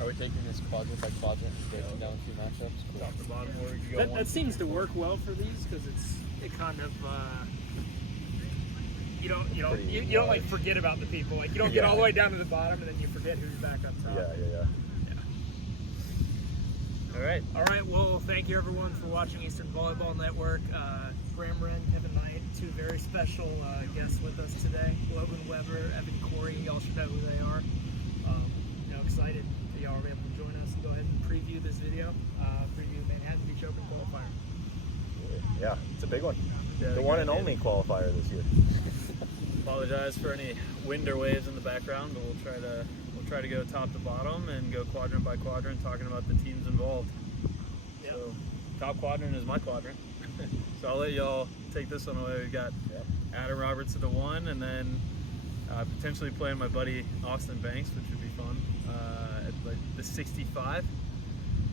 Are we taking this quadrant by quadrant and breaking down a few matchups? Cool. Top to bottom order. You go That seems to work well for these because it kind of you don't like forget about the people. Like you don't get all the way down to the bottom and then you forget who's back up top. Yeah. All right. Well, thank you everyone for watching Eastern Volleyball Network. Graham Wren, Kevin Knight, two very special guests with us today. Logan Weber, Evan Corey. Y'all should know who they are. Excited that y'all are able to join us and go ahead and preview this video. Preview Manhattan Beach Open Qualifier. Yeah, it's a big one. Yeah, the one and only qualifier this year. Apologize for any wind or waves in the background, but we'll try to go top to bottom and go quadrant by quadrant, talking about the teams involved. Yep. So, top quadrant is my quadrant. So I'll let y'all take this one away. We've got Adam Roberts at the 1, and then potentially playing my buddy Austin Banks, which would be fun, at like the 65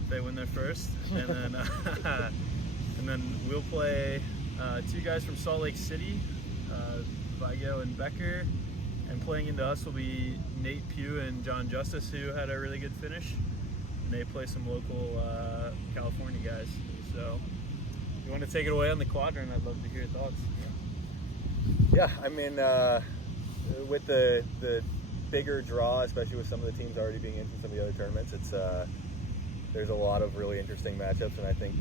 if they win their first. And then and then we'll play two guys from Salt Lake City, Vigo and Becker, and playing into us will be Nate Pugh and John Justice, who had a really good finish, and they play some local California guys. So if you want to take it away on the quadrant, I'd love to hear your thoughts. Yeah, I mean, with the bigger draw, especially with some of the teams already being in from some of the other tournaments, it's there's a lot of really interesting matchups, and I think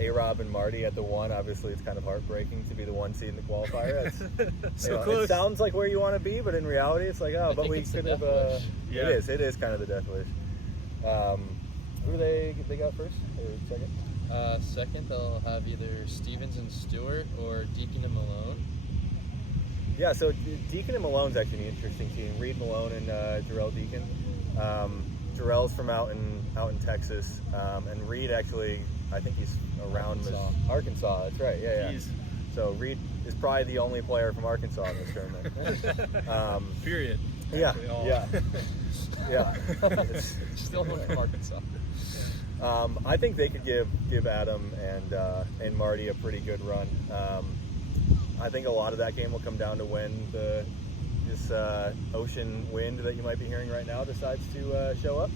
A-Rob and Marty at the 1, obviously it's kind of heartbreaking to be the 1 seed in the qualifier. It's, So close. It sounds like where you want to be, but in reality it's like, oh, but we could have, Yeah. it is kind of the death wish. Who do they got first, or second? Second, they'll have either Stevens and Stewart or Deacon and Malone. Yeah, so Deacon and Malone's actually an interesting team. Reed Malone and Jarrell Deacon. Jarrell's from out in Texas, and Reed actually, I think he's around Arkansas. That's right. Yeah. Jeez. So Reed is probably the only player from Arkansas in this tournament. Period. Yeah. Actually, all. Yeah. Still one from Arkansas. I think they could give Adam and Marty a pretty good run. I think a lot of that game will come down to when this ocean wind that you might be hearing right now decides to show up,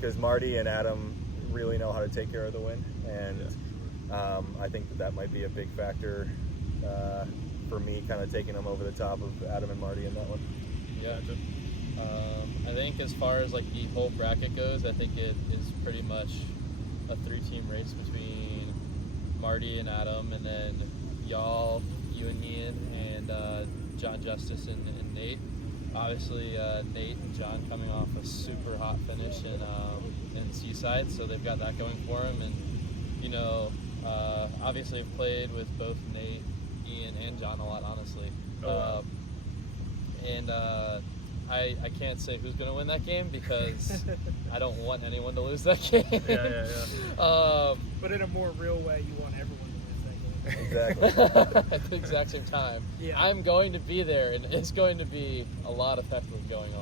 because Marty and Adam really know how to take care of the wind, and I think that might be a big factor for me, kind of taking them over the top of Adam and Marty in that one. Yeah. I think as far as like the whole bracket goes, I think it is pretty much a 3-team race between Marty and Adam, and then y'all, you and Ian, and John Justice and Nate. Obviously, Nate and John coming off a super hot finish in Seaside, so they've got that going for them. And obviously, I've played with both Nate, Ian, and John a lot, honestly. Wow. I can't say who's going to win that game because I don't want anyone to lose that game. Yeah. But in a more real way, you want everyone to win that game. Exactly. At the exact same time. Yeah. I'm going to be there, and it's going to be a lot of heckling going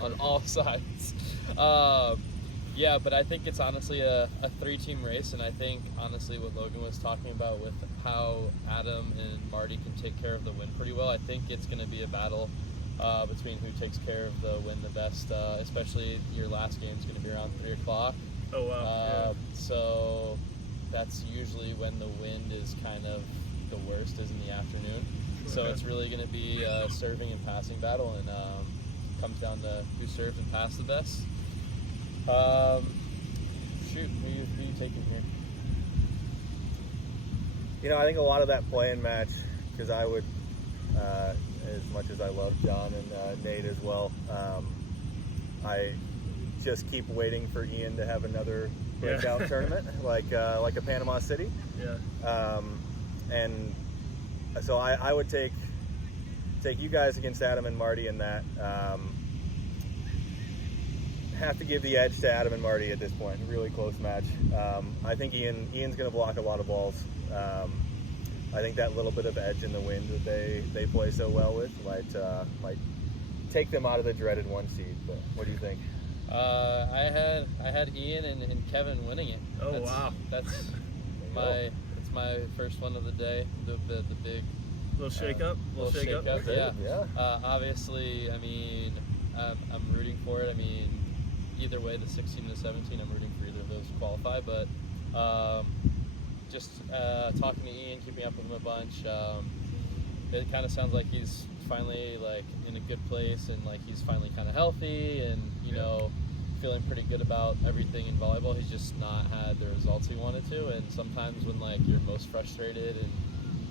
on all sides. But I think it's honestly a 3-team race, and I think honestly what Logan was talking about with how Adam and Marty can take care of the wind pretty well, I think it's going to be a battle between who takes care of the wind the best, especially your last game is going to be around 3 o'clock. Oh, wow. So that's usually when the wind is kind of the worst, is in the afternoon. So it's really going to be a serving and passing battle, and comes down to who serves and passes the best. Who you taking here? I think a lot of that play-in match, because I would, as much as I love John and Nate as well, I just keep waiting for Ian to have another breakout tournament, like a Panama City. Yeah. And so I would take you guys against Adam and Marty in that. Have to give the edge to Adam and Marty at this point. Really close match. I think Ian's going to block a lot of balls. I think that little bit of edge in the wind that they play so well with might take them out of the dreaded 1 seed. But what do you think? I had Ian and Kevin winning it. Oh, wow. That's my first one of the day. The big Little shake up. Little shake up. Yeah. Yeah. Obviously, I mean, I'm rooting for it. I mean, either way, the 16 and the 17, I'm rooting for either of those to qualify. But just talking to Ian, keeping up with him a bunch, it kind of sounds like he's finally like in a good place, and like he's finally kind of healthy, and you know, feeling pretty good about everything in volleyball. He's just not had the results he wanted to, and sometimes when like you're most frustrated and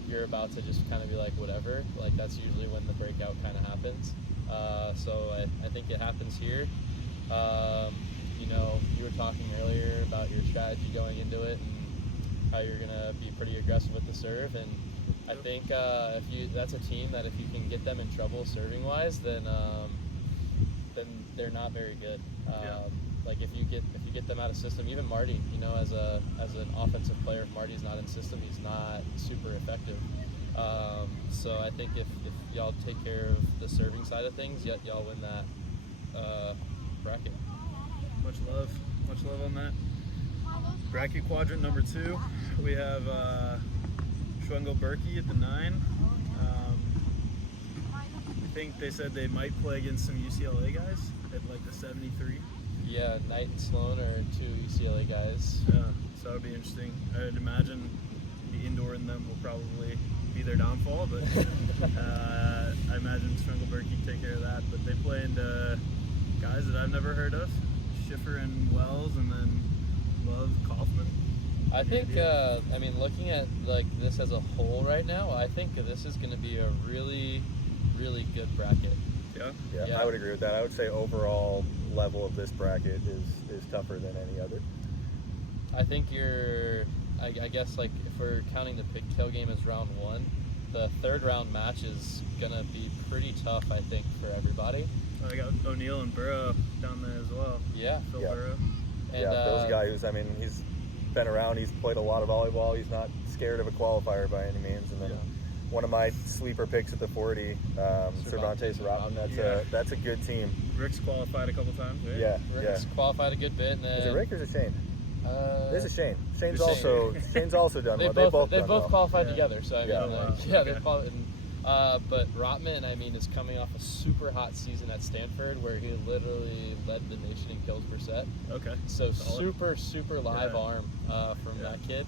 you're about to just kind of be like whatever, like that's usually when the breakout kind of happens. So I think it happens here. You know, you were talking earlier about your strategy going into it and how you're gonna be pretty aggressive with the serve, and I think that's a team that if you can get them in trouble serving wise, then they're not very good. Like if you get them out of system, even Marty, you know, as an offensive player, if Marty's not in system, he's not super effective. So I think if y'all take care of the serving side of things, yet y'all win that bracket. Much love on that. Bracket quadrant number 2, we have Schwengel Berkey at the 9. I think they said they might play against some UCLA guys at like the 73. Yeah, Knight and Sloan are 2 UCLA guys. Yeah, so that would be interesting. I'd imagine the indoor in them will probably be their downfall, but I imagine Schwengel Berkey take care of that. But they play into guys that I've never heard of, Schiffer and Wells, and then Love Kaufman. I think, I mean, looking at like this as a whole right now, I think this is going to be a really, really good bracket. Yeah, I would agree with that. I would say overall level of this bracket is tougher than any other. I think I guess like if we're counting the pigtail game as round 1, the third round match is going to be pretty tough, I think, for everybody. I got O'Neill and Burrow down there as well. Yeah. Phil Burrow. And, Bill's a guy who's, I mean, he's been around, he's played a lot of volleyball, he's not scared of a qualifier by any means, and then one of my sleeper picks at the 40, Cervantes Rotman, that's a good team. Rick's qualified a couple times, right? Yeah, Rick's qualified a good bit. And then, is it Rick or is it Shane? There's a Shane. Shane's Shane. also done they well. They both qualified Yeah. together, so I mean, they're qualified. But Rotman, I mean, is coming off a super hot season at Stanford where he literally led the nation in kills per set. Okay. So Solid. super live arm from that kid.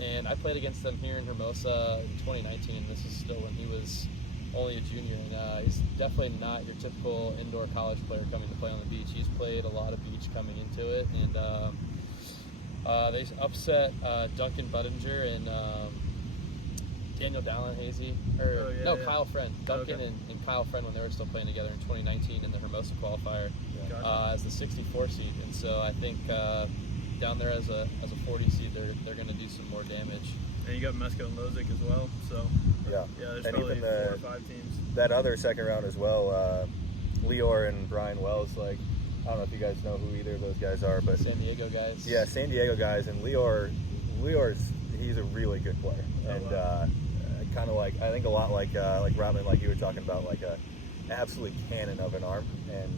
And I played against them here in Hermosa in 2019. This is still when he was only a junior, and he's definitely not your typical indoor college player coming to play on the beach. He's played a lot of beach coming into it, and they upset Duncan Budinger and Daniel Dallenhazy, Kyle Friend. Duncan and Kyle Friend when they were still playing together in 2019 in the Hermosa qualifier as the 64 seed. And so I think down there as a 40 seed, they're going to do some more damage. And you got Mesko and Lozic as well. So there's and probably even 4 or 5 teams. That other second round as well, Lior and Brian Wells, like, I don't know if you guys know who either of those guys are, but San Diego guys. Yeah, San Diego guys, and he's a really good player, kind of like, I think a lot like Rotman, like you were talking about, like a absolute cannon of an arm. And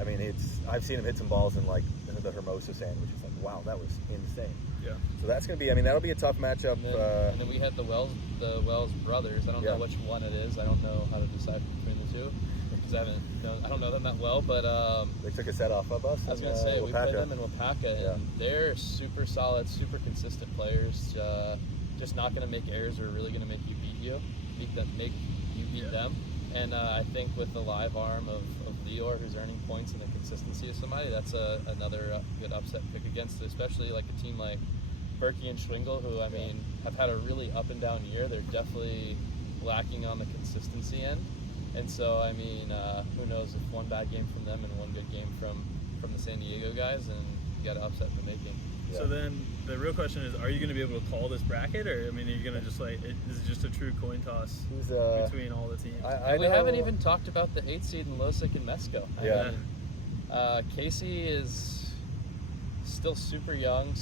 I mean, I've seen him hit some balls in like the Hermosa sand, which is like, wow, that was insane. Yeah. So that's gonna be, I mean, that'll be a tough matchup. And then we had the Wells brothers. I don't know which one it is. I don't know how to decide between the two because I don't know them that well. But they took a set off of us. I was gonna say we played them in Wapaka, and they're super solid, super consistent players. Just not gonna make errors or really gonna make you beat them. And I think with the live arm of Lior, who's earning points, and the consistency of somebody, that's another good upset pick against, especially like a team like Berkey and Schwingel, who I mean have had a really up and down year. They're definitely lacking on the consistency end, and so I mean, who knows if one bad game from them and one good game from the San Diego guys, and you got an upset in the making. So then the real question is, are you going to be able to call this bracket, or I mean, are you going to just like, is it just a true coin toss between all the teams? We haven't even talked about the 8th seed in Losick and Mesko. I mean, Casey is still super young.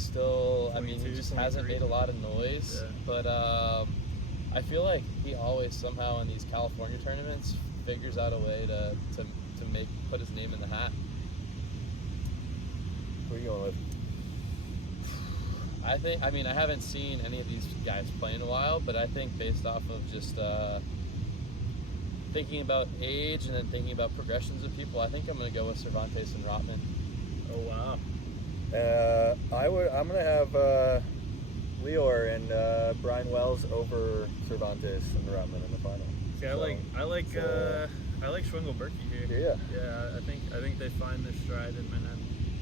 I mean, he just 23. hasn't made a lot of noise. Yeah. But I feel like he always somehow in these California tournaments figures out a way to put his name in the hat. Who are you going with? I mean, I haven't seen any of these guys play in a while, but I think based off of just thinking about age and then thinking about progressions of people, I think I'm going to go with Cervantes and Rotman. Oh wow. I'm gonna have Leor and Brian Wells over Cervantes and Rotman in the final. See, I like Schwingel Berkey here. Yeah, I think they find their stride in Manhattan.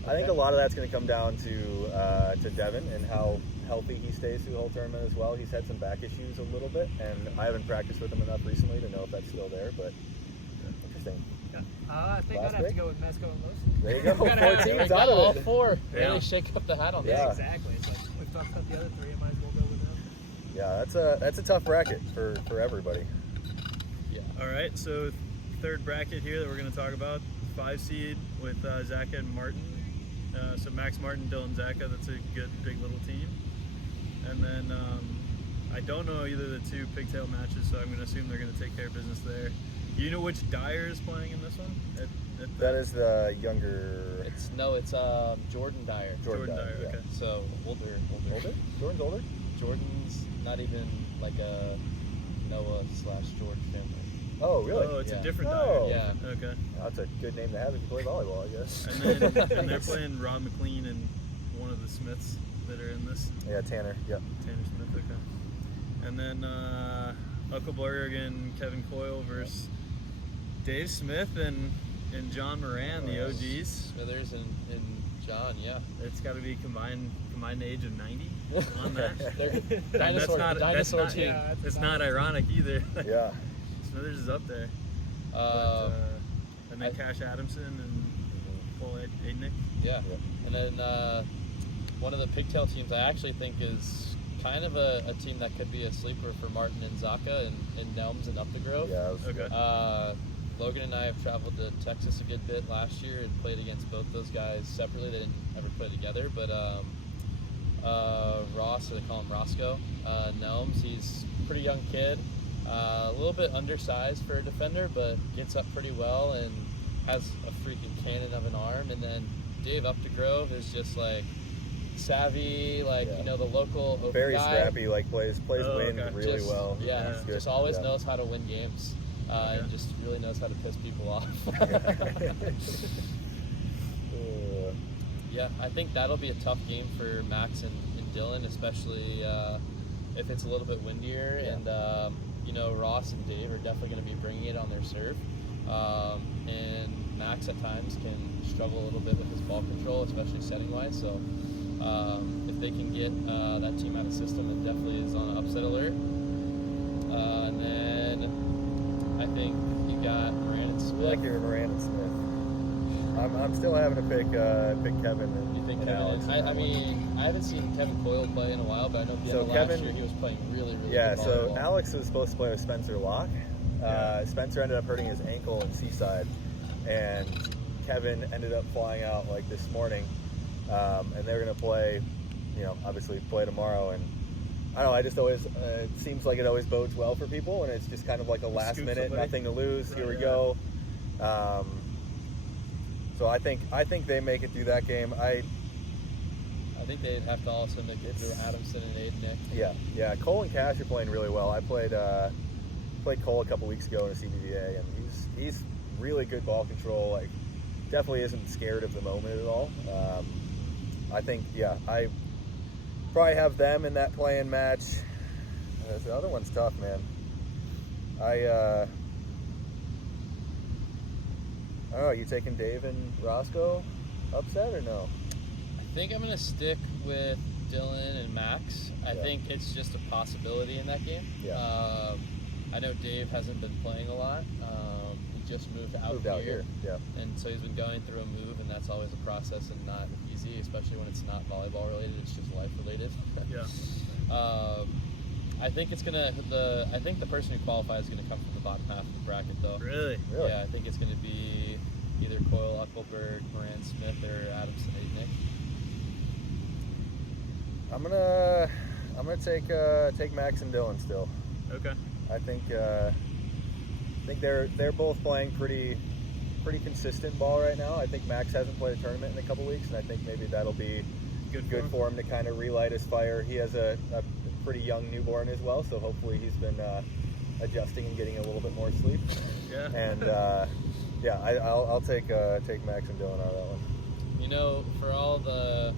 I think a lot of that's going to come down to Devin and how healthy he stays through the whole tournament as well. He's had some back issues a little bit, and I haven't practiced with him enough recently to know if that's still there. But interesting. I think Last I'd have pick? to go with Mesco and Lewis. There you go. 4 Gotta have- teams Got out all of it. 4. Yeah. Really shake up the hat on Yeah. this. Exactly. It's like we've talked about the other 3. I might as well go with them. Yeah, that's a tough bracket for everybody. Yeah. All right, so third bracket here that we're going to talk about, 5 seed with Zaka and Martin. So Max Martin, Dylan Zaka, that's a good big little team. And then I don't know either of the 2 pigtail matches, so I'm going to assume they're going to take care of business there. Do you know which Dyer is playing in this one? That is the younger It's Jordan Dyer. Jordan Dyer, yeah. okay. So older. Jordan's older? Jordan's not even like a Noah/George family. Oh, really? Oh, it's a Yeah. different Oh. Dyer. Yeah. Okay. That's a good name to have if you play volleyball, I guess. And they're playing Ron McLean and one of the Smiths that are in this. Yeah, Tanner. Yep. Tanner Smith, okay. And then Uckelberg and Kevin Coyle versus Dave Smith and John Moran, the OGs. Smithers and John, yeah. It's got to be combined age of 90 on that. They're And dinosaur team. Yeah, It's not ironic either. Yeah. Smithers is up there. And then Cash Adamson and Paul Aidnick. Yeah. Yep. And then one of the pigtail teams I actually think is kind of a team that could be a sleeper for Martin and Zaka and Nelms and Up the Grove. Yeah. Okay. Logan and I have traveled to Texas a good bit last year and played against both those guys separately. They didn't ever play together, but Ross, or they call him Roscoe, Nelms, he's a pretty young kid, a little bit undersized for a defender, but gets up pretty well and has a freaking cannon of an arm. And then Dave Up the Grove is just like savvy, like the local open Very guy. scrappy, like plays wind okay. really Just- well. Yeah, He's good. just always Yeah. knows how to win games, and just really knows how to piss people off. Yeah, I think that'll be a tough game for Max and Dylan, especially if it's a little bit windier. Yeah. And Ross and Dave are definitely going to be bringing it on their serve. And Max at times can struggle a little bit with his ball control, especially setting wise. So if they can get that team out of system, it definitely is on an upset alert. And then I think you got Moran and I Smith. like your Moran and Smith. I'm still having to pick Kevin and, You think and Kevin Alex. is? I mean, I haven't seen Kevin Coyle play in a while, but I know at the So end of Kevin- last year he was playing really, really Yeah, good so volleyball. Alex was supposed to play with Spencer Locke. Spencer ended up hurting his ankle in Seaside, and Kevin ended up flying out like this morning, and they're going to play, obviously play tomorrow. And I don't know, I just always, it seems like it always bodes well for people, and it's just kind of like a last Scoop minute, somebody. nothing to lose, here we Yeah. go. So I think they make it through that game. I think they'd have to also make it through Adamson and Aidnick. Yeah. Cole and Cash are playing really well. I played Cole a couple weeks ago in a CBVA, and he's really good ball control. Like, definitely isn't scared of the moment at all. I think I probably have them in that play-in match. The other one's tough, man. I don't know. You taking Dave and Roscoe upset or no? I think I'm going to stick with Dylan and Max. I Yeah. think it's just a possibility in that game. Yeah. I know Dave hasn't been playing a lot. He just moved out here. Yeah. And so he's been going through a move, and that's always a process and not easy, especially when it's not volleyball related, it's just life related. Yeah. I think I think the person who qualifies is gonna come from the bottom half of the bracket though. Really? Really? Yeah, I think it's gonna be either Coyle, Uckelberg, Moran Smith, or Adamson Aidnick. I'm gonna take Max and Dylan still. Okay. I think they're both playing pretty consistent ball right now. I think Max hasn't played a tournament in a couple weeks, and I think maybe that'll be good for him to kind of relight his fire. He has a pretty young newborn as well, so hopefully he's been adjusting and getting a little bit more sleep. Yeah. And I'll take Max and Dylan out of that one. You know, for all the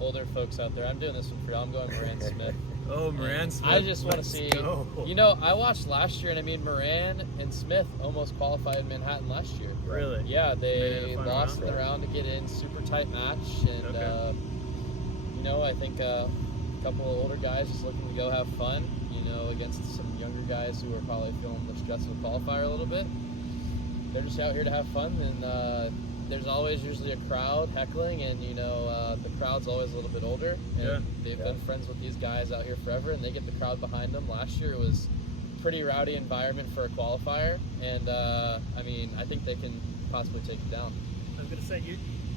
older folks out there, I'm doing this one for y'all. I'm going Moran Smith. Oh, Moran Smith. I just want to Let's see. go. You know, I watched last year, and I mean, Moran and Smith almost qualified in Manhattan last year. Really? Yeah, Made it they a final lost round? in the round to get in. Super tight match, and Okay. you know, I think a couple of older guys just looking to go have fun. You know, against some younger guys who are probably feeling the stress of the qualifier a little bit. They're just out here to have fun, and there's always usually a crowd heckling, and you know, the crowd's always a little bit older, and Yeah. they've been friends with these guys out here forever, and they get the crowd behind them. Last year it was a pretty rowdy environment for a qualifier, and I mean, I think they can possibly take it down. I was gonna say,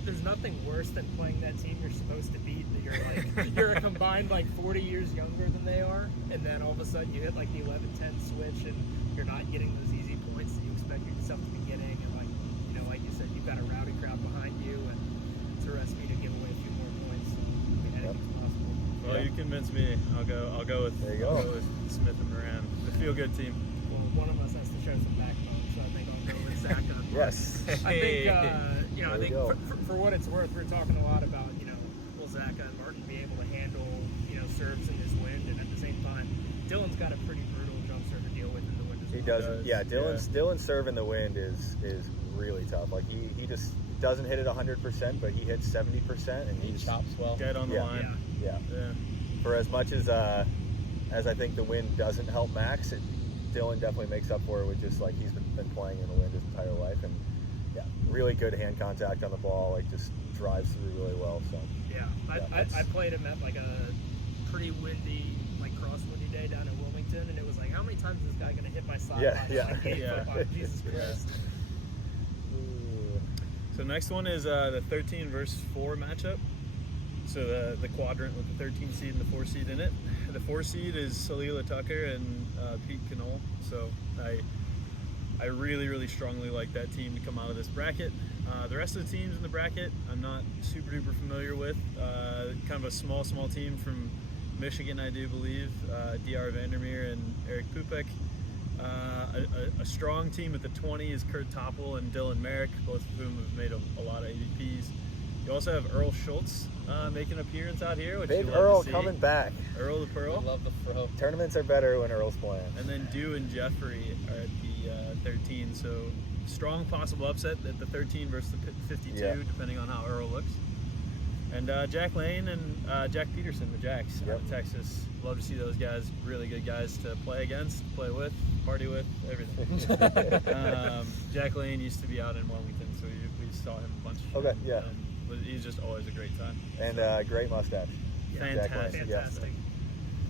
there's nothing worse than playing that team you're supposed to beat. That you're like, you're a combined like 40 years younger than they are, and then all of a sudden you hit like the 11-10 switch, and you're not getting those easy points that you expect yourself to be getting, and like, you know, like you said, you've got a rowdy crowd behind you, and it's a recipe to give away a few more points. I mean, anything's possible. Well, you convinced me. I'll go with. There you go. I'll go with Smith and Moran. The feel-good team. Well, one of us has to show some backbone, so I think I'll go with Zach. Yes. I think, you know, I There we think go. for what it's worth, we're talking a lot about, you know, will Zaka and Martin be able to handle, you know, serves in this wind, and at the same time, Dylan's got a pretty brutal jump serve to deal with in the wind as well. He doesn't. Yeah, Dylan's serve in the wind is really tough. Like he just doesn't hit it 100%, but he hits 70%, and He he's chops well. Dead on the Yeah. line. yeah. Yeah. For as much as I think the wind doesn't help Max, Dylan definitely makes up for it with just like he's been playing in the wind his entire life, and yeah, really good hand contact on the ball, like just drives through really well. So Yeah, I played him at like a pretty windy, like crosswindy day down in Wilmington, and it was like, how many times is this guy going to hit my side? Yeah. Like 8 foot putt? Jesus Christ. So next one is the 13 versus 4 matchup. So the quadrant with the 13 seed and the 4 seed in it. The 4 seed is Salila Tucker and Pete Knoll. So I really, really strongly like that team to come out of this bracket. The rest of the teams in the bracket, I'm not super duper familiar with. Kind of a small team from Michigan, I do believe. Dr. Vandermeer and Eric Pupek. A strong team at the 20 is Kurt Toppel and Dylan Merrick, both of whom have made a lot of AVPs. You also have Earl Schultz making an appearance out here, which Big you love Earl to see. coming back. Earl the I Pearl. love the fro. Tournaments are better when Earl's playing. And then Dew and Jeffrey are at the 13. So strong possible upset at the 13 versus the 52, Yeah. depending on how Earl looks. And Jack Lane and Jack Peterson, the Jacks out of Texas. Love to see those guys. Really good guys to play against, play with, party with, everything. Jack Lane used to be out in Wilmington, so we saw him a bunch. Okay, yeah. But he's just always a great time. And great mustache. Fantastic. Jack Lane, yeah.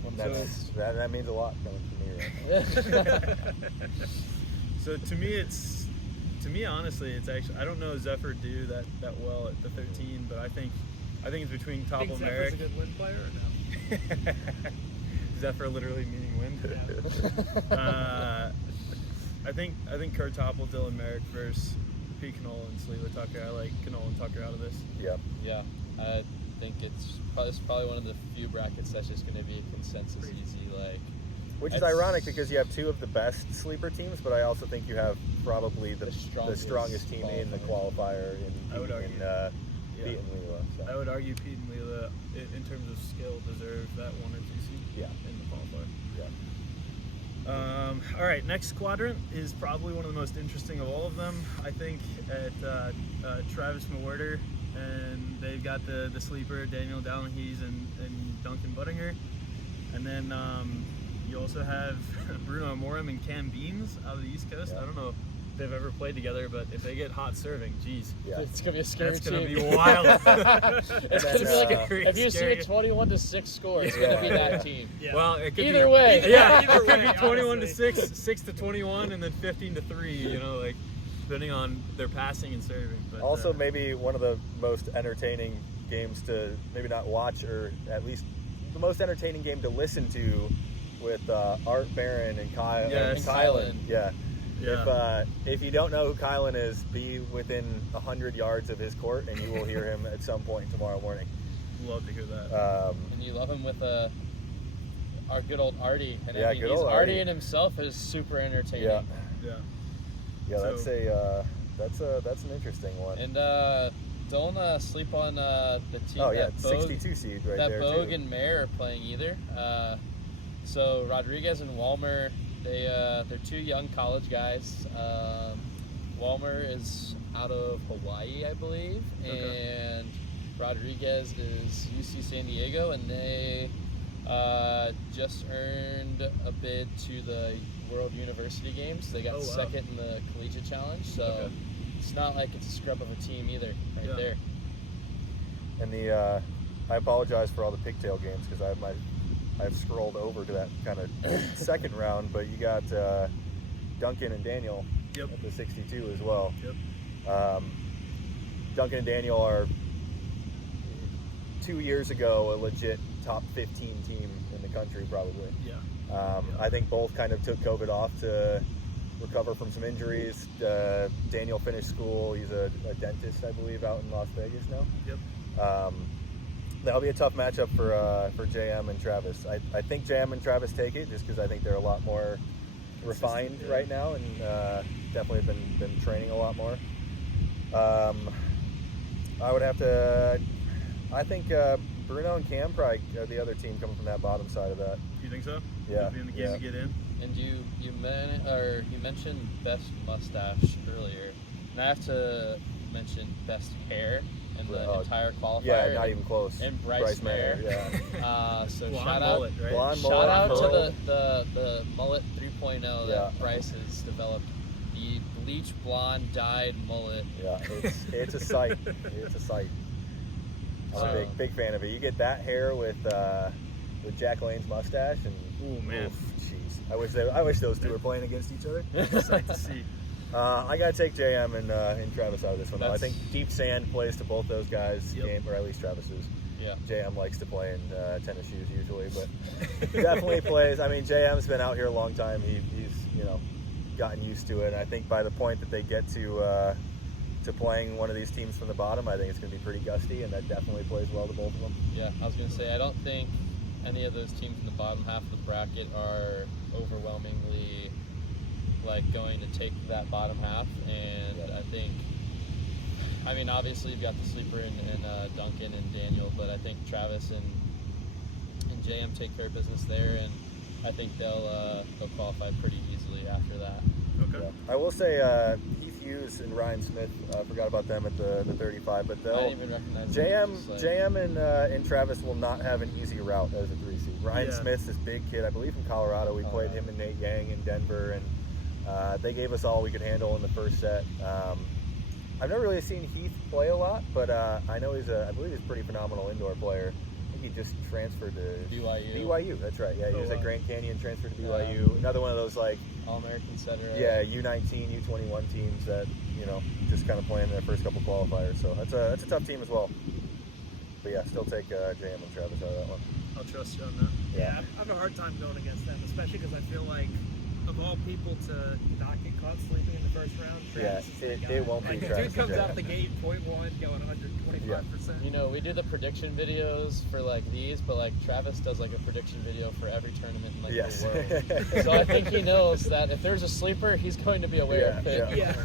Fantastic. That means a lot coming from me right now. So to me honestly, it's actually, I don't know Zephyr do that well at the 13, but I think it's between Think Toppel Zephyr's Merrick. a good wind player or no? Zephyr literally meaning wind. I think Kurt Toppel, Dylan Merrick versus Pete Knoll and Salila Tucker. I like Knoll and Tucker out of this. Yep. Yeah, I think it's probably one of the few brackets that's just going to be a consensus easy. Like, Which is That's- ironic because you have two of the best sleeper teams, but I also think you have probably the strongest team in the qualifier I would argue. Pete and Leela. So. I would argue Pete and Leela, in terms of skill, deserve that 1 or 2 seed Yeah. in the qualifier. Yeah. All right, next quadrant is probably one of the most interesting of all of them, I think, at Travis Mewhirter, and they've got the sleeper Daniel Dallenhees and Duncan Buttinger, and then you also have Bruno Amorim and Cam Beans out of the East Coast. Yeah. I don't know if they've ever played together, but if they get hot serving, geez, Yeah. it's going to be a scary that's gonna team. be wild. It's going to be like, Scary, if you see scary. a 21-6 score, it's going to be that team. Yeah. Well, it could Either be, way. Yeah, Either it could way, be 21 to honestly. 6, 6 to 21, and then 15 to 3. You know, like depending on their passing and serving. But Also, maybe one of the most entertaining games to maybe not watch, or at least the most entertaining game to listen to, with Art Barron and Kyle Yes. and Kylan. Kylan. Yeah. Yeah. If you don't know who Kylan is, be within 100 yards of his court, and you will hear him at some point tomorrow morning. love to hear that. And you love him with our good old Artie. And Yeah, I mean, good old Artie. Artie in himself is super entertaining. Yeah. Yeah. So, that's an interesting one. And don't sleep on the team. Oh yeah, that Bogue, 62 seed right that there Bogue too. and Mayer are playing either. So Rodriguez and Walmer, they're two young college guys. Walmer is out of Hawaii, I believe, and Rodriguez is UC San Diego, and they just earned a bid to the World University Games. They got second in the Collegiate Challenge, so it's not like it's a scrub of a team either, right there. And I apologize for all the pigtail games because I've scrolled over to that kind of second round, but you got Duncan and Daniel at the 62 as well. Duncan and Daniel are 2 years ago a legit top 15 team in the country, probably. I think both kind of took COVID off to recover from some injuries. Daniel finished school. He's a dentist, I believe, out in Las Vegas now. That'll be a tough matchup for JM and Travis. I think JM and Travis take it just because I think they're a lot more refined right now and definitely have been training a lot more. I would have to. I think Bruno and Cam probably are the other team coming from that bottom side of that. You think so? Yeah. Be in the game to get in. And you mentioned best mustache earlier, and I have to mention best hair in the entire qualifier. Yeah, not even close. And Bryce Mayer. Yeah. So Blonde shout mullet, out, right? Blonde shout mullet, out curl. to the mullet 3.0 that Bryce has developed. The bleach blonde dyed mullet. Yeah, it's a sight. It's a sight. I'm a big fan of it. You get that hair with Jack Lane's mustache, and oh man, jeez, I wish those two were playing against each other. Sight to see. I gotta take JM and Travis out of this one. I think Deep Sand plays to both those guys' game, or at least Travis's. Yeah. JM likes to play in tennis shoes usually, but definitely plays. I mean, JM's been out here a long time. He's gotten used to it. And I think by the point that they get to playing one of these teams from the bottom, I think it's going to be pretty gusty, and that definitely plays well to both of them. Yeah, I was going to say, I don't think any of those teams in the bottom half of the bracket are overwhelmingly going to take that bottom half, and I think, I mean, obviously you've got the sleeper in Duncan and Daniel, but I think Travis and JM take care of business there, and I think they'll qualify pretty easily after that. Okay. Yeah. I will say Heath Hughes and Ryan Smith, forgot about them at the 35, but I didn't even recognize JM and Travis will not have an easy route as a 3 seed. Ryan Smith's this big kid, I believe from Colorado. We played him and Nate Yang in Denver, and they gave us all we could handle in the first set. I've never really seen Heath play a lot, but I know I believe he's a pretty phenomenal indoor player. I think he just transferred to BYU. That's right. Yeah, he was at Grand Canyon, transferred to BYU. Another one of those All-American setter. Yeah, U19, U21 teams that just kind of playing their first couple qualifiers. So that's a tough team as well. But yeah, still take JM and Travis out of that one. I'll trust you on that. Yeah, I have a hard time going against them, especially because I feel like of all people to not get caught sleeping in the first round, Travis is the guy. It won't be the Travis. dude comes out the gate, point one, going 125%. We do the prediction videos for these, but Travis does a prediction video for every tournament in the world. So I think he knows that if there's a sleeper, he's going to be aware of it. Yeah.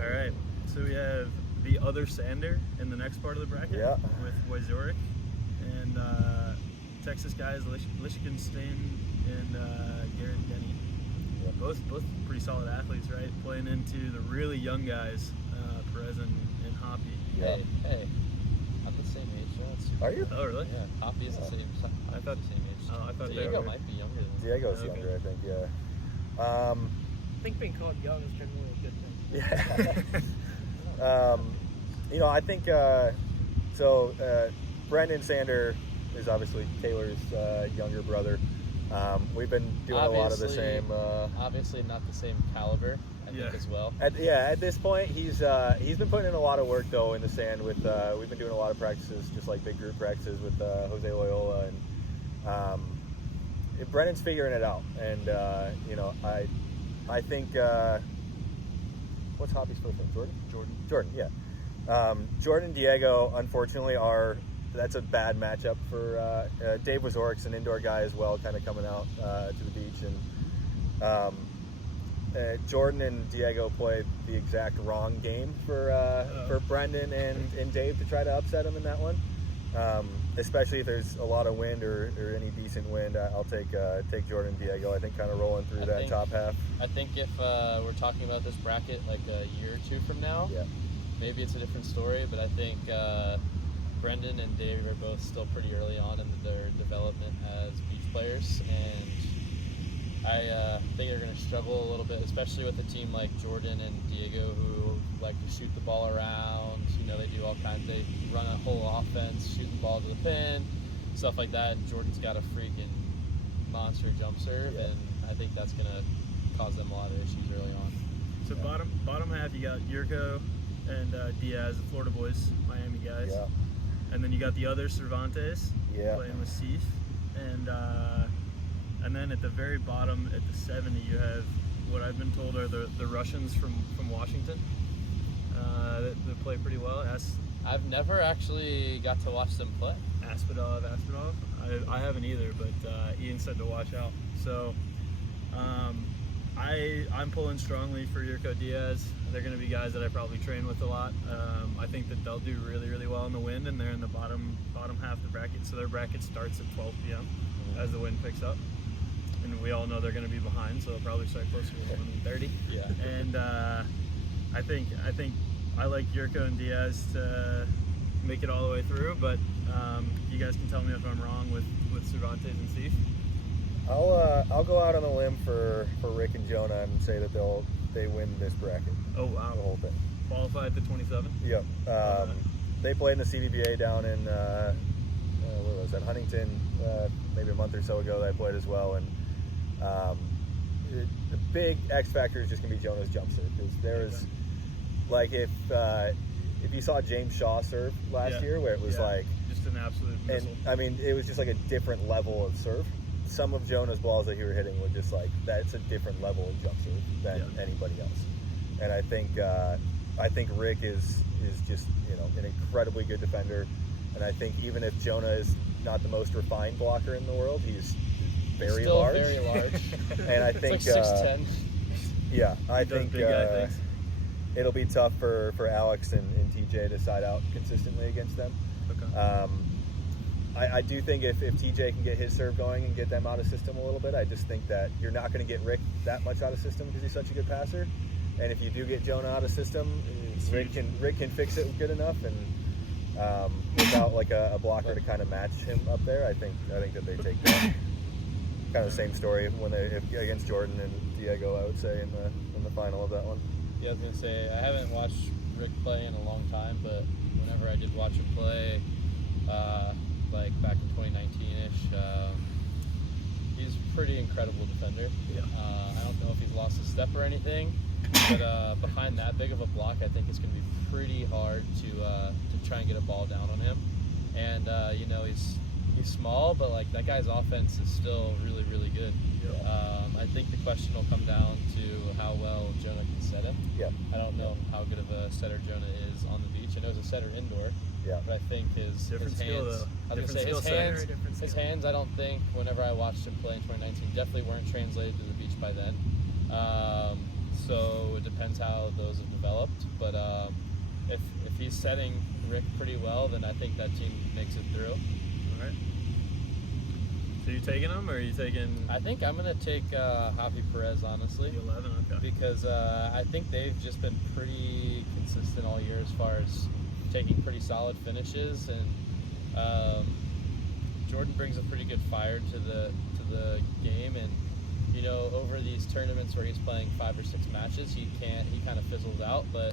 All right. So we have the other Sander in the next part of the bracket with Wazorek and Texas guys Lichtenstein and Garrett Denny. Yeah, both pretty solid athletes, right? Playing into the really young guys, Perez and Hoppy. Yeah. Hey, I'm the same age. Are you? Oh, really? Yeah, Hoppy is the same. I thought the same age. Oh, I thought Diego might be younger than Diego's younger, I think. Yeah. I think being called young is generally a good thing. Yeah. I think Brendan Sander is obviously Taylor's younger brother. We've been doing a lot of the same. Obviously, not the same caliber, I think, as well. At this point, he's been putting in a lot of work though in the sand. We've been doing a lot of practices, just like big group practices with Jose Loyola, and Brennan's figuring it out. And I think what's Hoppy's first name? Jordan. Yeah. Jordan and Diego, unfortunately, are that's a bad matchup for Dave Wazorik's an indoor guy as well, kind of coming out to the beach, and Jordan and Diego played the exact wrong game for Brendan and Dave to try to upset him in that one. Especially if there's a lot of wind or any decent wind, I'll take Jordan and Diego. I think kind of rolling through that top half. I think if we're talking about this bracket like a year or two from now, maybe it's a different story. But I think Brendan and Dave are both still pretty early on in their development as beach players, and I think they're going to struggle a little bit, especially with a team like Jordan and Diego who like to shoot the ball around. They do all kinds. They run a whole offense, shooting the ball to the pin, stuff like that. And Jordan's got a freaking monster jump serve, and I think that's going to cause them a lot of issues early on. So bottom half, you got Yurko and Diaz, the Florida boys, Miami guys. Yeah. And then you got the other Cervantes playing with Heath. And then at the very bottom, at the 70, you have what I've been told are the Russians from Washington that play pretty well. I've never actually got to watch them play. Aspidov. I haven't either, but Ian said to watch out. So I'm pulling strongly for Yurko Diaz. They're going to be guys that I probably train with a lot. I think that they'll do really, really well in the wind, and they're in the bottom half of the bracket. So their bracket starts at 12 p.m. as the wind picks up. And we all know they're going to be behind, so they'll probably start closer to 1:30. Yeah. And I think I like Yurko and Diaz to make it all the way through, but you guys can tell me if I'm wrong with Cervantes and Steve. I'll go out on a limb for Rick and Jonah and say that they win this bracket. Oh wow! The whole thing. Qualified to 27. Yep. They played in the CBBA down in where was that? Huntington, maybe a month or so ago. They played as well, and the big X factor is just gonna be Jonah's jump serve, because there's like if you saw James Shaw serve last year, where it was like just an absolute missile. And I mean, it was just like a different level of serve. Some of Jonah's balls that he were hitting were just like, that's a different level of jump serve than anybody else. And I think Rick is just an incredibly good defender. And I think even if Jonah is not the most refined blocker in the world, he's very Still large. very large. And I think it's like 6'10". Yeah, I think big guy things. It'll be tough for Alex and TJ to side out consistently against them. Okay. I do think if TJ can get his serve going and get them out of system a little bit, I just think that you're not going to get Rick that much out of system because he's such a good passer. And if you do get Jonah out of system, Rick can fix it good enough, and without like a blocker to kind of match him up there, I think that they take that. Kind of the same story when against Jordan and Diego, I would say in the final of that one. Yeah, I was gonna say I haven't watched Rick play in a long time, but whenever I did watch him play, like back in 2019-ish, he's a pretty incredible defender. Yeah. I don't know if he's lost a step or anything, but behind that big of a block, I think it's going to be pretty hard to try and get a ball down on him. And he's small, but like that guy's offense is still really, really good. Yeah. I think the question will come down to how well Jonah can set him. Yeah. I don't know how good of a setter Jonah is on the beach. I know he's a setter indoor. Yeah. But I think his Different hands. skill, though. I was Different gonna skill say set. Very different his skill. hands. I don't think whenever I watched him play in 2019 definitely weren't translated to the beach by then. So it depends how those have developed. But if he's setting Rick pretty well, then I think that team makes it through. All right. So you taking him, or are you taking I think I'm gonna take Javi Perez, honestly. the 11? Okay. Because I think they've just been pretty consistent all year as far as taking pretty solid finishes, and Jordan brings a pretty good fire to the game, and over these tournaments where he's playing 5 or 6 matches, he kind of fizzles out, but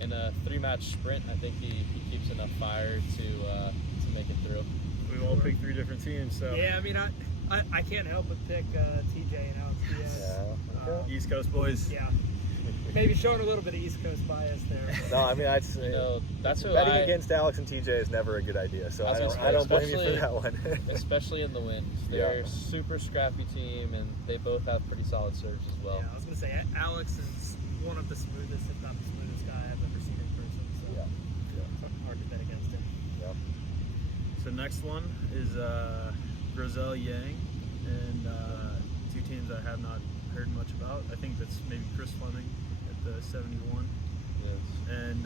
in a 3-match sprint, I think he keeps enough fire to make it through. We've all picked 3 different teams, so Yeah, I mean, I can't help but pick TJ and Alex Diaz. Yeah, okay. East Coast boys. Yeah. Maybe showing a little bit of East Coast bias there. No, I mean That's who betting against Alex and TJ is never a good idea. So I don't blame you for that one. Especially in the wind. They're a super scrappy team, and they both have pretty solid serves as well. Yeah, I was gonna say Alex is one of the smoothest, if not the smoothest guy I've ever seen in person. So Yeah. it's hard to bet against him. Yep. next one is Grisel Yang, and two teams I have not heard much about. I think that's maybe Chris Fleming at the 71. Yes. And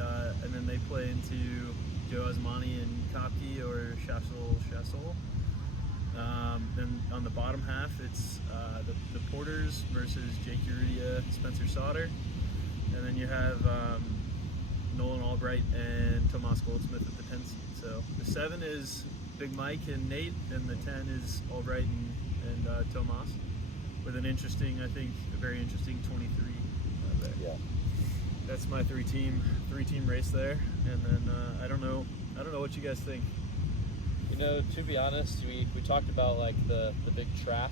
then they play into Joe Asmani and Kopke or Shassol. Then on the bottom half, it's the Porters versus Jake Uridia, Spencer Sauter. And then you have Nolan Albright and Tomas Goldsmith at the 10 seed. So the 7 is Big Mike and Nate, and the 10 is Albright and Tomas, with an interesting, I think, a very interesting 23 there. Yeah. That's my three-team race there. And then I don't know what you guys think. You know, to be honest, we talked about like the big track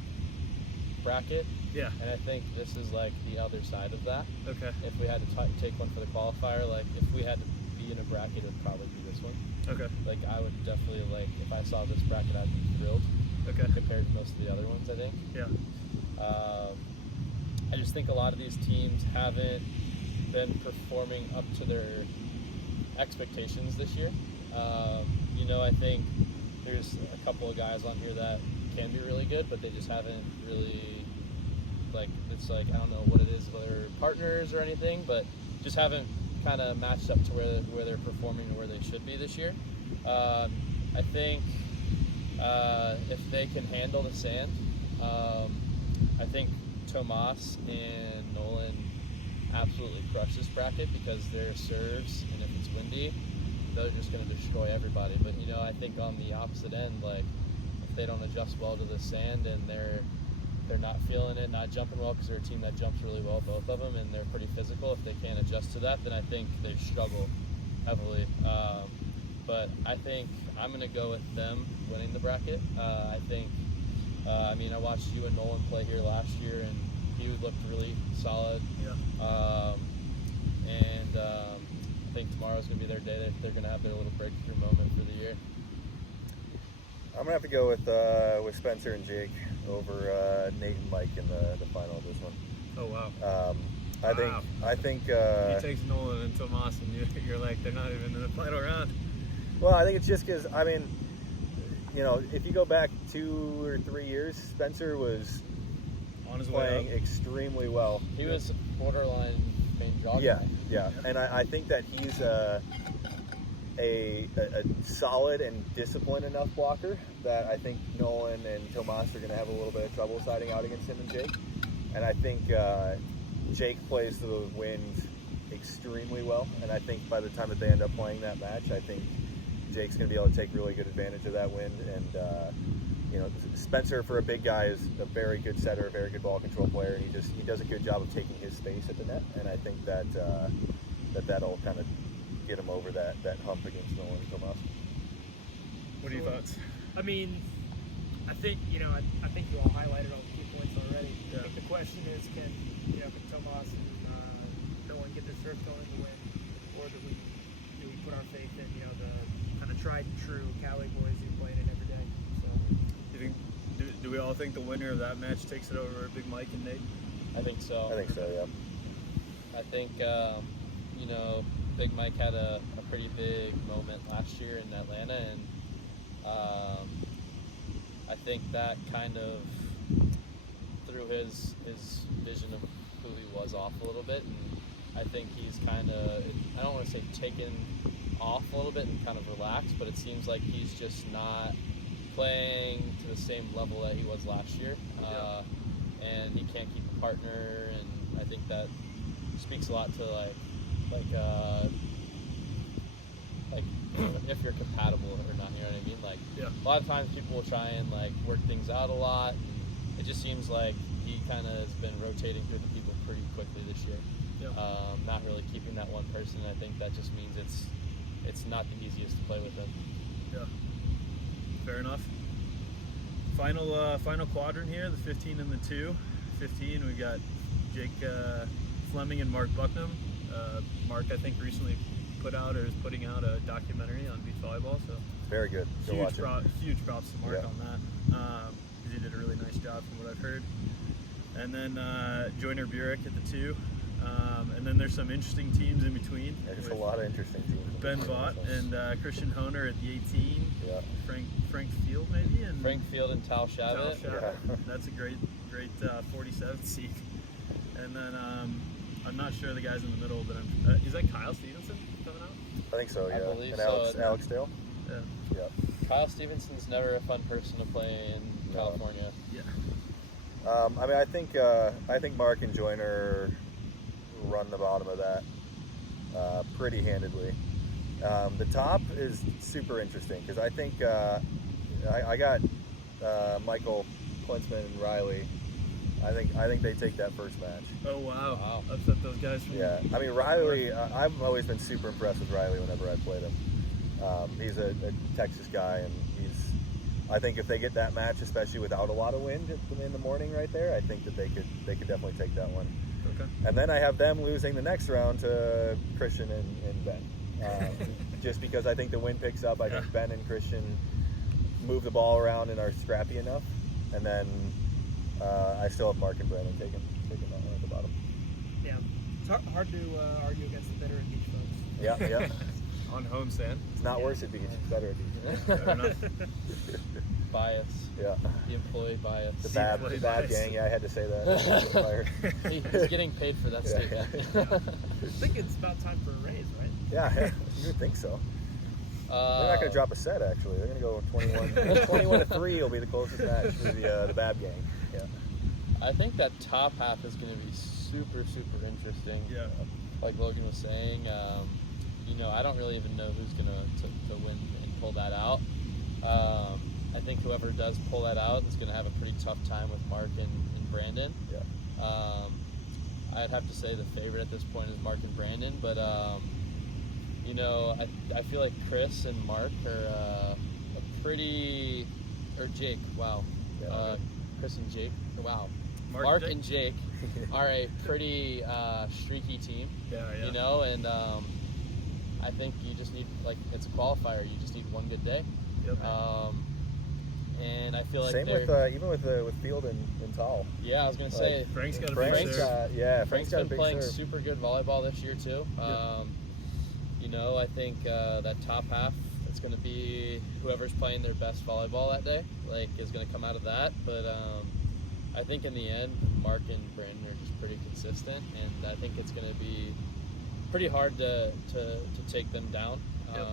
bracket, Yeah. and I think this is like the other side of that. Okay. If we had to take one for the qualifier, like if we had to be in a bracket, it would probably be this one. Okay. Like I would definitely like if I saw this bracket, I'd be thrilled Okay. compared to most of the other ones. I think. Yeah. I just think a lot of these teams haven't been performing up to their expectations this year. You know, I think there's a couple of guys on here that can be really good, but they just haven't really, like, it's like, I don't know what it is, whether they're partners or anything, but just haven't kind of matched up to where they're performing or where they should be this year. I think if they can handle the sand, I think Tomas and Nolan absolutely crush this bracket because their serves, and if it's windy, they're just going to destroy everybody. But you know, I think on the opposite end, like if they don't adjust well to the sand and they're not feeling it, not jumping well, because they're a team that jumps really well, both of them, and they're pretty physical. If they can't adjust to that, then I think they struggle heavily. But I think I'm going to go with them winning the bracket. I think, I mean, I watched you and Nolan play here last year, and he looked really solid. Yeah. I think tomorrow's going to be their day. They're going to have their little breakthrough moment for the year. I'm gonna have to go with Spencer and Jake over Nate and Mike in the final of this one. Oh wow. I think He takes Nolan and Tomas, and you're like, they're not even in the final round. well, I think it's just because, I mean, you know, if you go back 2 or 3 years, Spencer was On his playing way up. extremely well. He was borderline main jogger. Yeah, and I think that he's a solid and disciplined enough blocker that I think Nolan and Tomas are going to have a little bit of trouble siding out against him and Jake. And I think Jake plays to the wind extremely well, and I think by the time that they end up playing that match, I think Jake's going to be able to take really good advantage of that wind. And you know, Spencer, for a big guy, is a very good setter, a very good ball control player, and he does a good job of taking his space at the net. And I think that that'll kind of get him over that hump against Nolan and Tomas. What are your thoughts? I mean, I think I think you all highlighted all the key points already. Yeah. I think the question is, can Tomas and Nolan get their serve going to win, or do we put our faith in the kind of tried and true Cali boys who play it every day? So You think? Do we all think the winner of that match takes it over Big Mike and Nate? I think so. I think so, yeah. I think, Big Mike had a pretty big moment last year in Atlanta, and I think that kind of threw his vision of who he was off a little bit, and I think he's kind of, I don't want to say taken off a little bit and kind of relaxed, but it seems like he's just not playing to the same level that he was last year, and he can't keep a partner, and I think that speaks a lot to like if you're compatible or not, you know what I mean? Like, a lot of times people will try and like work things out a lot, and it just seems like he kind of has been rotating through the people pretty quickly this year. Not really keeping that one person. I think that just means it's not the easiest to play with him. Yeah. Fair enough. Final quadrant here, the 15 and the 2. 15, we got Jake Fleming and Mark Bucknam. Mark, I think, recently put out or is putting out a documentary on beach volleyball, so Very good. Go watch it. huge props to Mark Yeah. on that. Because he did a really nice job from what I've heard. And then Joyner Burek at the 2, And then there's some interesting teams in between. There's a lot of interesting teams. Ben Vaught and Christian Honer at the 18. Yeah. Frank Field maybe, and Frank Field and Tal Shavit. Yeah. That's a great 47th seed. And then I'm not sure the guys in the middle, but is that Kyle Stevenson coming out? I think so, yeah. I believe and so. Alex Dale? Yeah. Yeah. Kyle Stevenson's never a fun person to play in California. Yeah. I mean, I think Mark and Joyner run the bottom of that pretty handedly. The top is super interesting because I think I got Michael Klinsman and Riley. I think they take that first match. Oh wow! Upset those guys. Yeah, I mean Riley. I've always been super impressed with Riley whenever I played him. He's a Texas guy, and I think if they get that match, especially without a lot of wind in the morning right there, I think that they could definitely take that one. Okay. And then I have them losing the next round to Christian and Ben. Just because I think the wind picks up. I think Ben and Christian move the ball around and are scrappy enough. And then I still have Mark and Brandon taking that one at the bottom. Yeah. It's hard to argue against the better at beach folks. Yeah. On homestand. It's not worse at beach. It's better at beach. Fair enough. Bias. Yeah. The employee bias. The bad gang. Yeah, I had to say that. He's getting paid for that statement. I think it's about time for a raise, right? Yeah, you would think so. They're not going to drop a set, actually. They're going to go 21 to 3 will be the closest match for the Bab gang. Yeah. I think that top half is going to be super, super interesting. Yeah. Like Logan was saying, I don't really even know who's going to win and pull that out. I think whoever does pull that out is going to have a pretty tough time with Mark and Brandon. Yeah. I'd have to say the favorite at this point is Mark and Brandon, but I feel like Chris and Mark are Jake. Wow. Yeah, Chris and Jake. Wow. Mark and Jake are a pretty streaky team. Yeah. And I think you just need, it's a qualifier. You just need one good day. Yep. And I feel like same with even with Field and Tall. Yeah, I was gonna say Frank's got a big serve. Frank's got a been big playing serve. super good volleyball this year too. I think that top half, it's going to be whoever's playing their best volleyball that day, is going to come out of that. But I think in the end, Mark and Brandon are just pretty consistent, and I think it's going to be pretty hard to take them down. Yep.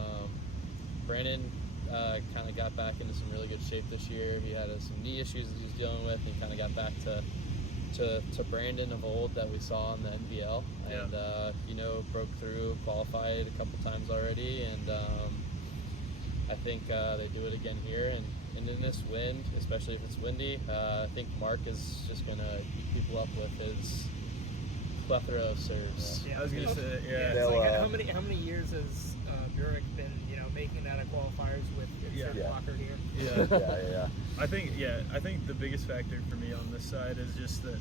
Brandon kind of got back into some really good shape this year. He had some knee issues that he was dealing with, and kind of got back to Brandon of old that we saw in the NBL, and broke through, qualified a couple times already, and I think they do it again here. And in this wind, especially if it's windy, I think Mark is just going to beat people up with his plethora of serves. Yeah, I was going to say, It's how many years has Burek been making that at qualifiers with blocker here? Yeah. I think the biggest factor for me on this side is just that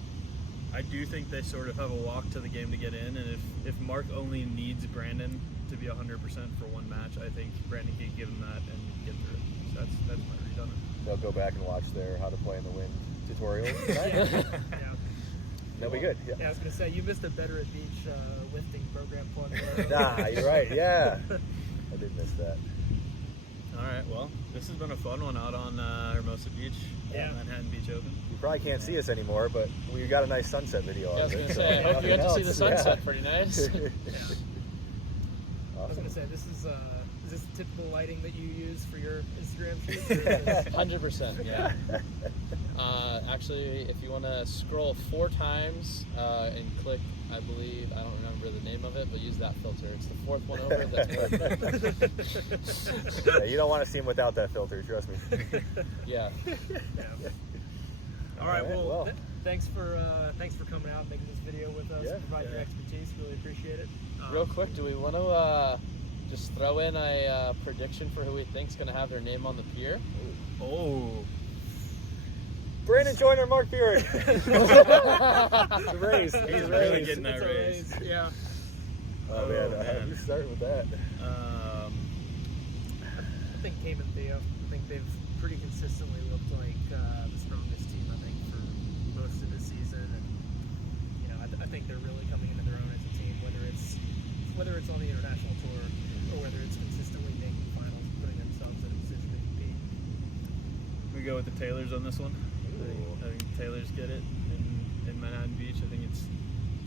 I do think they sort of have a walk to the game to get in, and if Mark only needs Brandon to be 100% for one match, I think Brandon can give him that and get through it. So that's my read on it. They'll go back and watch their How to Play in the Wind tutorials tonight. Yeah. They'll be good. Yeah, I was gonna say you missed a better at beach lifting program plug there. Nah, you're right. Yeah, I did miss that. All right, well, this has been a fun one out on Hermosa Beach, Manhattan Beach Open. You probably can't see us anymore, but we got a nice sunset video I on was it. going to say, I hope you got to see the sunset. Yeah. Pretty nice. Yeah. Awesome. I was gonna say this is this typical lighting that you use for your Instagram shoots? Or is this... 100%, yeah. Actually, if you want to scroll 4 times and click, I believe, I don't remember the name of it, but use that filter. It's the 4th one over. That's Yeah, you don't want to see him without that filter, trust me. Yeah. All right. Well, thanks for coming out and making this video with us. Provide your expertise. Really appreciate it. Real quick, do we want to just throw in a prediction for who we think's going to have their name on the pier? Oh. Brandon Joyner, Mark Burek. The raise. He's really getting that raise. Yeah. Oh man, how do you start with that? I think Cayman Theo. I think they've pretty consistently looked like the strongest team. I think for most of the season, and I think they're really coming into their own it's on the international tour or whether it's consistently making finals, putting themselves in a position to compete. We go with the Taylors on this one. I think Taylors get it in Manhattan Beach. I think it's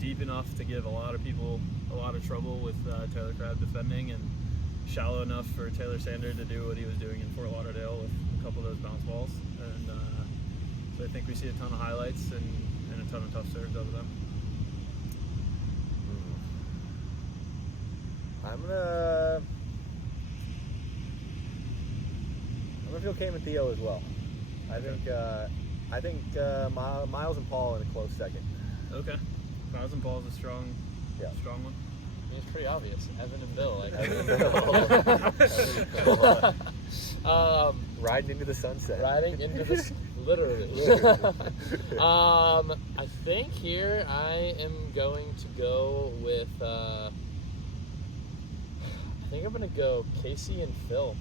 deep enough to give a lot of people a lot of trouble with Taylor Crabb defending, and shallow enough for Taylor Sander to do what he was doing in Fort Lauderdale with a couple of those bounce balls. And so I think we see a ton of highlights and a ton of tough serves out of them. I'm gonna feel Cam and Theo as well. I think Miles and Paul in a close second. Okay. Miles and Paul's a strong one. I mean, it's pretty obvious. Evan and Bill. Like, Riding into the sunset. Riding into the literally. I think here I am going to go with. I think I'm gonna go Casey and Phil.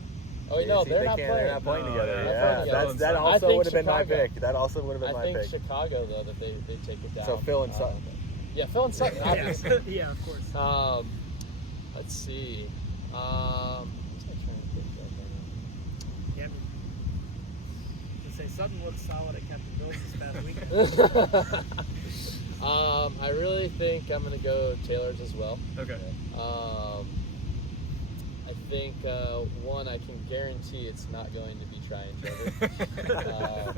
Oh wait, no, they're not playing. They're not playing together. Yeah. That also would have been my pick. That also would have been my pick. I think Chicago though that they take it down. So Phil and Sutton. Yeah, Phil and Sutton, obviously. Yeah, of course. Let's see. What was I trying to think of right now? Yeah, to say Sutton looked solid at Captain Bill's this past weekend. I really think I'm gonna go Taylor's as well. Okay. I think one, I can guarantee it's not going to be Try and Trevor.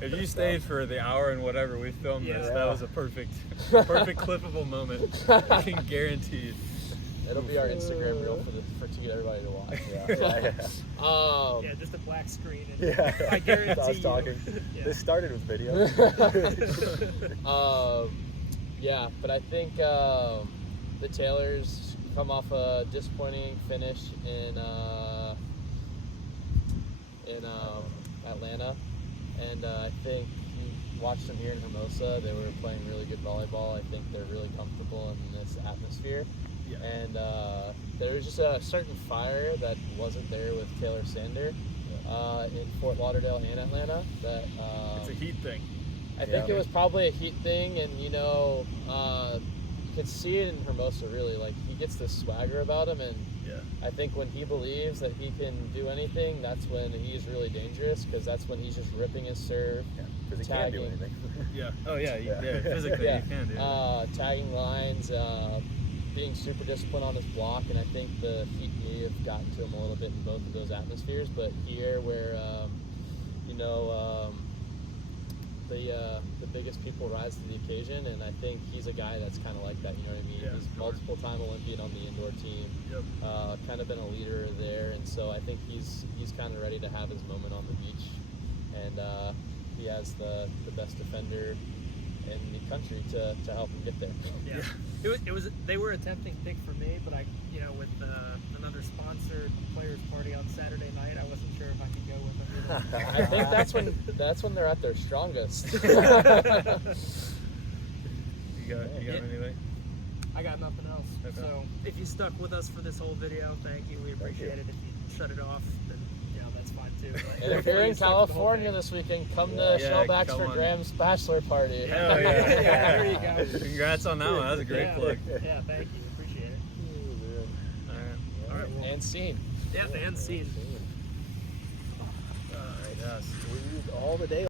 If you stayed for the hour and whatever we filmed this, that was a perfect clippable moment. I can guarantee you. It'll be our Instagram reel to get everybody to watch. Yeah, just a black screen. And Yeah, I guarantee I was talking. Yeah. This started with video. Yeah, but I think the Taylors come off a disappointing finish in Atlanta, and I think you watched them here in Hermosa. They were playing really good volleyball. I think they're really comfortable in this atmosphere. Yeah. And there was just a certain fire that wasn't there with Taylor Sander in Fort Lauderdale and Atlanta. That It's a Heat thing. I think it was probably a Heat thing, and you could see it in Hermosa. Really, like he gets this swagger about him, and I think when he believes that he can do anything, that's when he's really dangerous, because that's when he's just ripping his serve, Because he can't do anything. Yeah. Oh yeah. Physically you can do. tagging lines, being super disciplined on his block, and I think the Heat may have gotten to him a little bit in both of those atmospheres. But here, where the biggest people rise to the occasion, and I think he's a guy that's kind of like that. You know what I mean? Yeah, He's multiple-time Olympian on the indoor team. Yep. Kind of been a leader there, and so I think he's kind of ready to have his moment on the beach, and he has the best defender in the country to help him get there. Yeah. It was they were a tempting pick for me, but with another sponsored players party on Saturday night, I wasn't sure if I could go with them. I think that's when they're at their strongest. You got anything? I got nothing else. Okay. So if you stuck with us for this whole video, thank you. We appreciate it. If you shut it off, then that's fine too. But And if you're in California this weekend, come to Shellbacks for on. Graham's bachelor party. Yeah. There you go. Congrats on that one. That was a great plug. Yeah, thank you. Appreciate it. All right. Well, And scene. Yeah, and scene. yes. All the day.